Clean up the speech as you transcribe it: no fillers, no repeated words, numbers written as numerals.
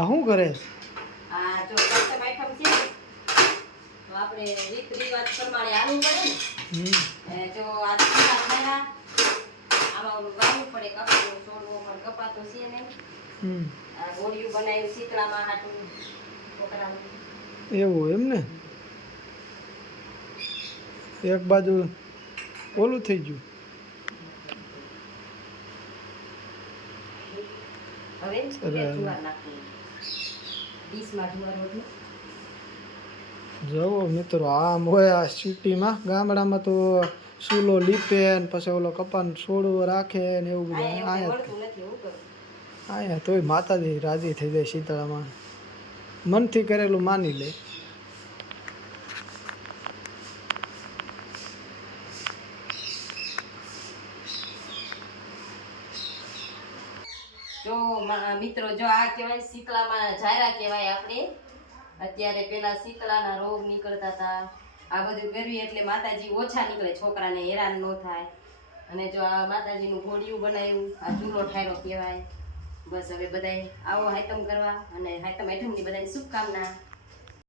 આ શું કરે? આ જો કસ્ટમ આઈટમ છે તો આપણે રીત રિવાજ પ્રમાણે આલવું પડે ને. જો આ ચીલા બનાવ્યા આમાં ઓલું વાવવું પડે કપાતું છોડવું પણ કપાતું છે નહીં. આ ગોળિયું બનાવ્યું શીતળામાં હાટું છોકરાનું. એવું એમ ને? એક બાજુ ઓલું થઈ ગયું. હવે જુવાર નાખવું ડીશમાં જુવાર રોટલો. જુઓ મિત્રો, આમ હોય આ સિટીમાં. ગામડામાં તો ચૂલો લીપે ને પછી ઓલો કપાન છોડવો રાખે ને એવું બધું. અહીંયા તોય માતાજી રાજી થઈ જાય શીતળામાં. મનથી કરેલું માની લે. જો મિત્રો, જો આ કહેવાય શીતળામાં જાયરા કહેવાય. આપણે અત્યારે પેલા શીતળાના રોગ નીકળતા હતા. આ બધું કરવી એટલે માતાજી ઓછા નીકળે, છોકરાને હેરાન ન થાય. અને જો આ માતાજીનું ઘોડિયું બનાવ્યું, આ ચૂલો ઠાયરો કહેવાય. બસ હવે બધાય આવો હાયતમ કરવા અને હાયતમ આઈટમની બધાની શુભકામના.